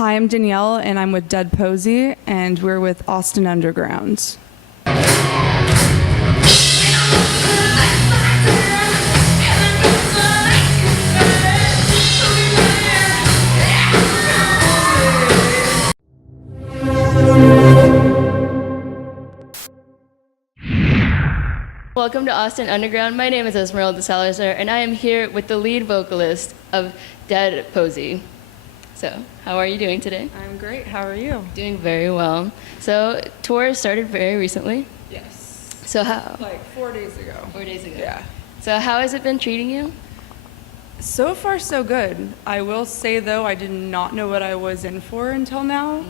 Hi, I'm Danyell, and I'm with Dead Posey, and we're with Austin Underground. Welcome to Austin Underground. My name is Esmeralda Salazar, and I am here with the lead vocalist of Dead Posey. So, how are you doing today? I'm great. How are you? Doing very well. So, tour started very recently. Yes. So how? Like 4 days ago. 4 days ago. Yeah. So how has it been treating you? So far, so good. I will say, though, I did not know what I was in for until now.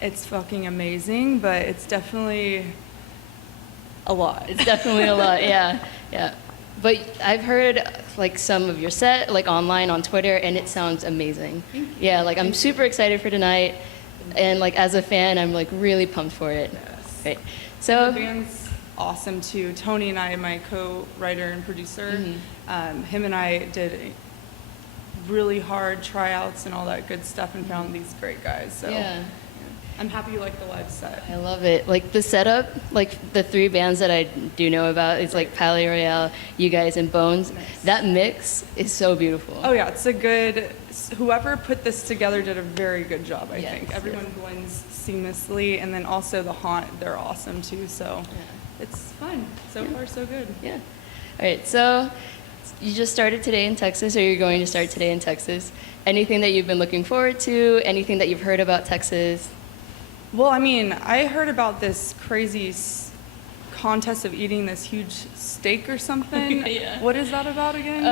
It's fucking amazing, but it's definitely a lot. It's definitely a lot, yeah. But I've heard like some of your set, like online on Twitter, and it sounds amazing. Thank you. Yeah, like I'm super excited for tonight, and like as a fan, I'm like really pumped for it. Yes. Right. The So band's awesome too. Tony and I, my co-writer and producer, him and I did really hard tryouts and all that good stuff and found these great guys. So yeah. I'm happy you like the live set. I love it. Like the setup, like the three bands that I do know about, it's like Palaye Royale, you guys, and Bones. Nice. That mix is so beautiful. Oh yeah, it's a good, whoever put this together did a very good job, I Yes, think. Everyone blends seamlessly, and then also the Haunt, they're awesome too, so it's fun. So far, so good. Yeah. All right. So you just started today in Texas, or you're going to start today in Texas. Anything that you've been looking forward to? Anything that you've heard about Texas? Well, I mean, I heard about this crazy contest of eating this huge steak or something. Yeah. What is that about again?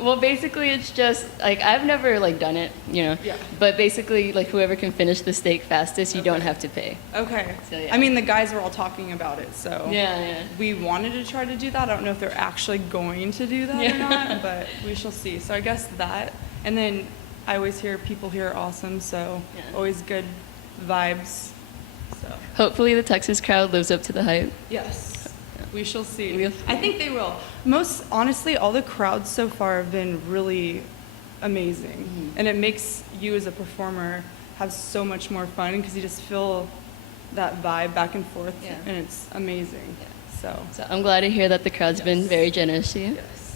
Well, basically, it's just like I've never like done it, you know. Yeah. But basically, like whoever can finish the steak fastest, you don't have to pay. Okay. So, yeah. I mean, the guys were all talking about it, so Yeah. we wanted to try to do that. I don't know if they're actually going to do that or not, but we shall see. So I guess that, and then I always hear people here are awesome, so always good vibes. So Hopefully, the Texas crowd lives up to the hype. yes, we shall see. We'll I think they will. Most honestly, all the crowds so far have been really amazing, and it makes you as a performer have so much more fun because you just feel that vibe back and forth, and it's amazing. So So I'm glad to hear that the crowd's been very generous to you. yes.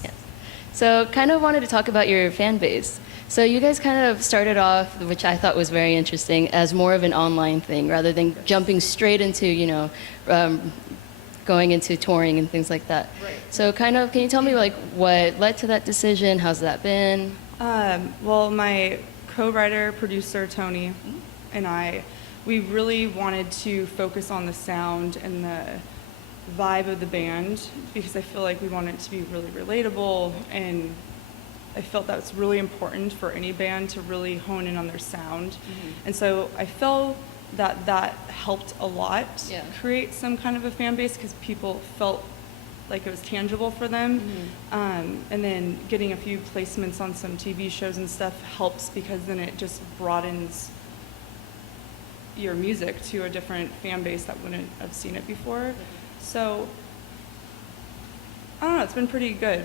So kind of wanted to talk about your fan base. So you guys kind of started off, which I thought was very interesting, as more of an online thing rather than jumping straight into, going into touring and things like that. Right. So kind of, can you tell me like what led to that decision? How's that been? Well, my co-writer, producer, Tony, and I, we really wanted to focus on the sound and the vibe of the band because I feel like we want it to be really relatable, and I felt that was really important for any band to really hone in on their sound. And so I felt that helped a lot create some kind of a fan base because people felt like it was tangible for them. And then getting a few placements on some TV shows and stuff helps because then it just broadens your music to a different fan base that wouldn't have seen it before. So I don't know, it's been pretty good.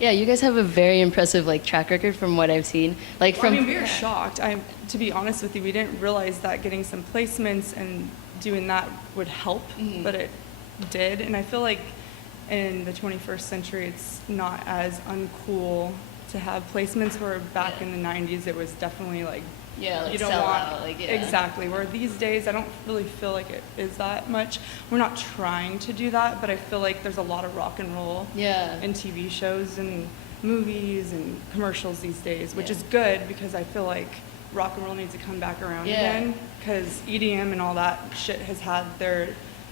Yeah, you guys have a very impressive like track record from what I've seen. Like Well, I mean, we were shocked. To be honest with you, we didn't realize that getting some placements and doing that would help, but it did. And I feel like in the 21st century, it's not as uncool to have placements where back in the 90s, it was definitely like, like you don't sell want out, exactly. Where these days, I don't really feel like it is that much. We're not trying to do that, but I feel like there's a lot of rock and roll in TV shows and movies and commercials these days, which is good because I feel like rock and roll needs to come back around again because EDM and all that shit has had their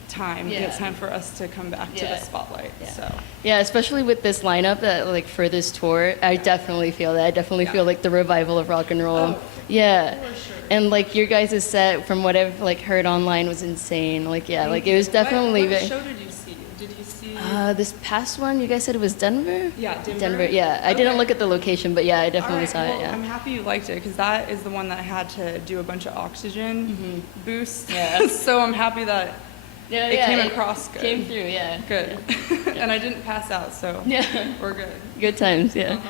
time. And it's time for us to come back to the spotlight. So especially with this lineup that like for this tour, I definitely feel that. I definitely feel like the revival of rock and roll. Oh, for sure. And like your guys' set, from what I've like heard online, was insane. Like like it was definitely. What show did you see? Did you see? This past one, you guys said it was Denver. Yeah, Denver. Denver. Yeah, I didn't look at the location, but I definitely saw well, it. Yeah. I'm happy you liked it because that is the one that I had to do a bunch of oxygen boost. Yeah. So I'm happy that it came across good. Came through, Good. And I didn't pass out, so we're good. Good times, yeah.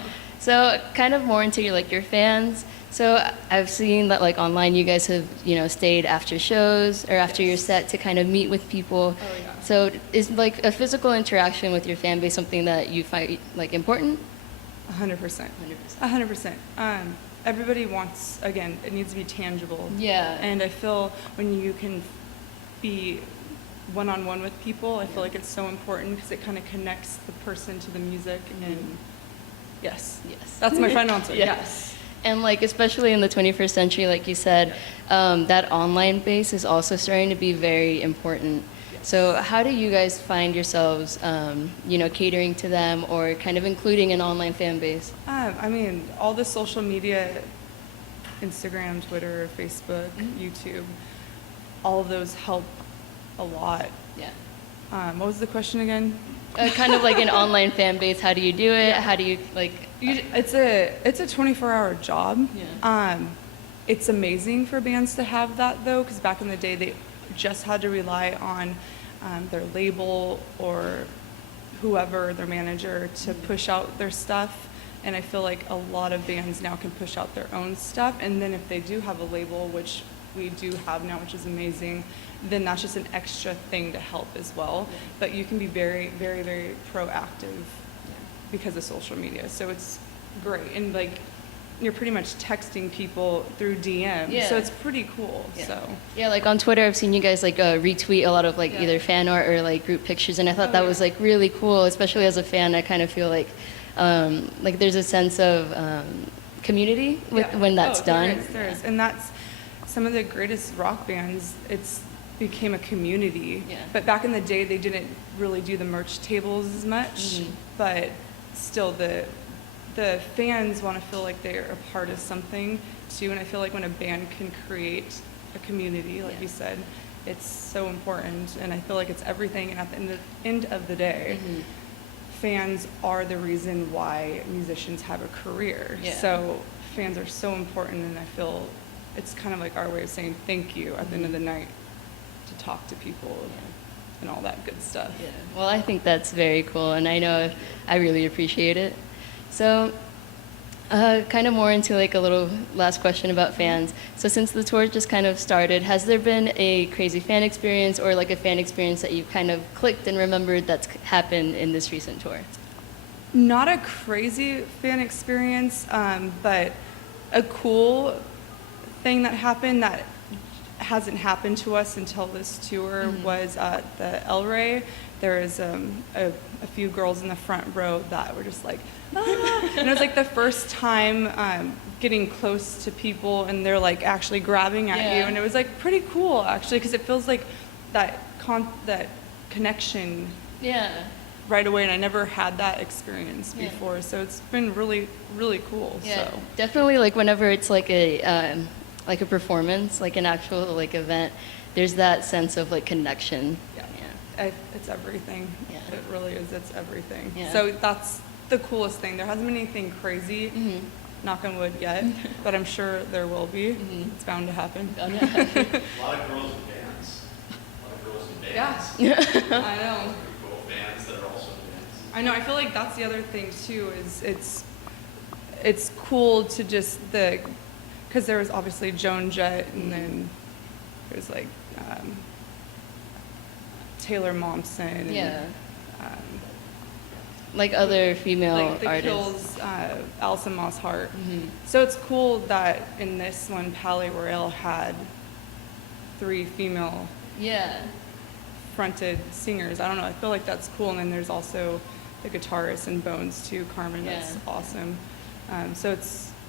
So kind of more into your fans. So I've seen that like online you guys have, stayed after shows or after your set to kind of meet with people. Oh, yeah. So is like a physical interaction with your fan base something that you find like important? 100%. 100%. Everybody wants, again, it needs to be tangible. Yeah. And I feel when you can be one-on-one with people, I feel like it's so important because it kind of connects the person to the music. And yes, that's my final answer. Yeah. Yes. And like especially in the 21st century, like you said, that online base is also starting to be very important. So how do you guys find yourselves, catering to them or kind of including an online fan base? I mean, all the social media, Instagram, Twitter, Facebook, YouTube, all of those help a lot. Yeah. What was the question again? Kind of like an online fan base. How do you do it? How do you like? It's a 24-hour job. Yeah. It's amazing for bands to have that though, because back in the day they just had to rely on their label or whoever, their manager, to push out their stuff. And I feel like a lot of bands now can push out their own stuff. And then if they do have a label, which we do have now, which is amazing, then that's just an extra thing to help as well. But you can be very, very, very proactive because of social media. So it's great. And like, you're pretty much texting people through DM. Yeah. So it's pretty cool. Yeah. So yeah, like on Twitter, I've seen you guys like retweet a lot of like either fan art or like group pictures, and I thought that was like really cool. Especially as a fan, I kind of feel like there's a sense of community when that's done. There is. And that's some of the greatest rock bands. It's became a community. Yeah. But back in the day, they didn't really do the merch tables as much. But still, the fans want to feel like they're a part of something too, and I feel like when a band can create a community, like you said, it's so important, and I feel like it's everything. And at the end of the day, fans are the reason why musicians have a career. Yeah. So fans are so important, and I feel it's kind of like our way of saying thank you at the end of the night to talk to people and all that good stuff. Yeah. Well, I think that's very cool, and I know I really appreciate it. So, kind of more into like a little last question about fans. So since the tour just kind of started, has there been a crazy fan experience or like a fan experience that you've kind of clicked and remembered that's happened in this recent tour? Not a crazy fan experience, but a cool thing that happened that hasn't happened to us until this tour was at the El Rey. There was a few girls in the front row that were just like, ah! And it was like the first time getting close to people and they're like actually grabbing at you, and it was like pretty cool actually, because it feels like that connection right away, and I never had that experience before, so it's been really, really cool. Yeah, so definitely like whenever it's like a performance, like an actual like event, there's that sense of like connection. It's everything. Yeah. It really is. It's everything. Yeah. So that's the coolest thing. There hasn't been anything crazy, knock on wood, yet, but I'm sure there will be. It's bound to happen. A lot of girls in bands. Yeah. I know. Pretty cool bands that are also in bands. I know. I feel like that's the other thing too. Is it's cool to just because there was obviously Joan Jett, and then there's like Taylor Momsen. And, like other female like the artists. Kills, Alison Moss Hart. So it's cool that in this one, Palaye Royale had 3 female fronted singers. I don't know. I feel like that's cool. And then there's also the guitarist in Bones too, Carmen. That's awesome. So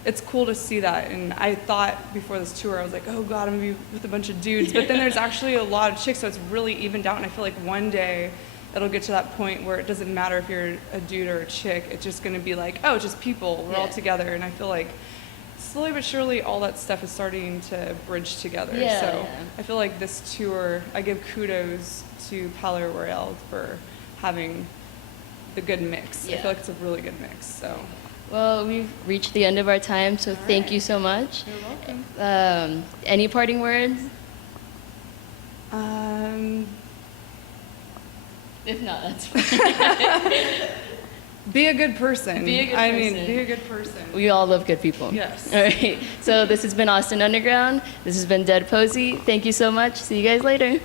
it's cool to see that. And I thought before this tour, I was like, oh God, I'm gonna be with a bunch of dudes. But then there's actually a lot of chicks, so it's really evened out. And I feel like one day it'll get to that point where it doesn't matter if you're a dude or a chick. It's just gonna be like, oh, just people. We're all together. And I feel like slowly but surely all that stuff is starting to bridge together. I feel like this tour, I give kudos to Palaye Royale for having the good mix. I feel like it's a really good mix. So. Well, we've reached the end of our time, so thank you so much. You're welcome. Any parting words? Um, If not, that's fine. Be a good person. Be a good I mean, person. be a good person. We all love good people. Yes. All right. So this has been Austin Underground. This has been Dead Posey. Thank you so much. See you guys later.